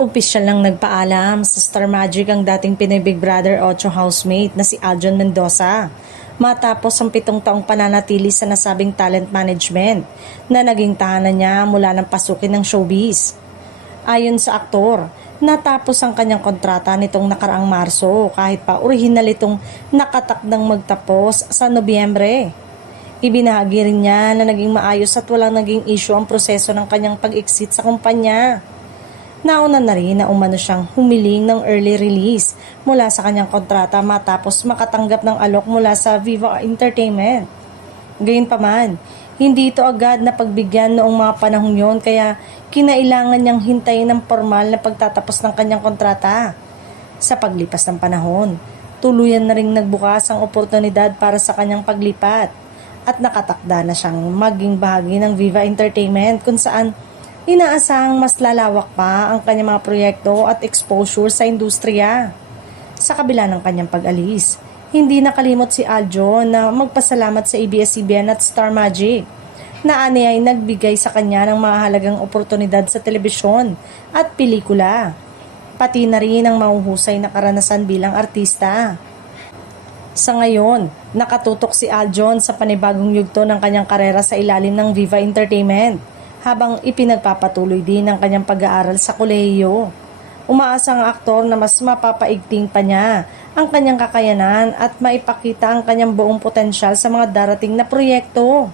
Opisyal lang nagpaalam sa Star Magic ang dating Pinoy Big Brother 8 housemate na si Aljon Mendoza matapos ang 7 taong pananatili sa nasabing talent management na naging tahanan niya mula ng pasukin ng showbiz. Ayon sa aktor, natapos ang kanyang kontrata nitong nakaraang Marso kahit pa orihinal itong nakatakdang magtapos sa Nobyembre. Ibinahagi rin niya na naging maayos at walang naging issue ang proseso ng kanyang pag-exit sa kumpanya. Nauna na rin na umano siyang humiling ng early release mula sa kanyang kontrata matapos makatanggap ng alok mula sa Viva Entertainment. Gayunpaman, hindi ito agad na pagbigyan noong mga panahong yon kaya kinailangan niyang hintayin ng formal na pagtatapos ng kanyang kontrata. Sa paglipas ng panahon, tuluyan na rin nagbukas ang oportunidad para sa kanyang paglipat at nakatakda na siyang maging bahagi ng Viva Entertainment kung saan inaasahang mas lalawak pa ang kanyang mga proyekto at exposure sa industriya. Sa kabila ng kanyang pag-alis, hindi nakalimot si Aljon na magpasalamat sa ABS-CBN at Star Magic na ani ay nagbigay sa kanya ng mahalagang oportunidad sa telebisyon at pelikula, pati na rin ang mahuhusay na karanasan bilang artista. Sa ngayon, nakatutok si Aljon sa panibagong yugto ng kanyang karera sa ilalim ng Viva Entertainment habang ipinagpapatuloy din ang kanyang pag-aaral sa kolehiyo. Umaasa ang aktor na mas mapapaigting pa niya ang kanyang kakayanan at maipakita ang kanyang buong potensyal sa mga darating na proyekto.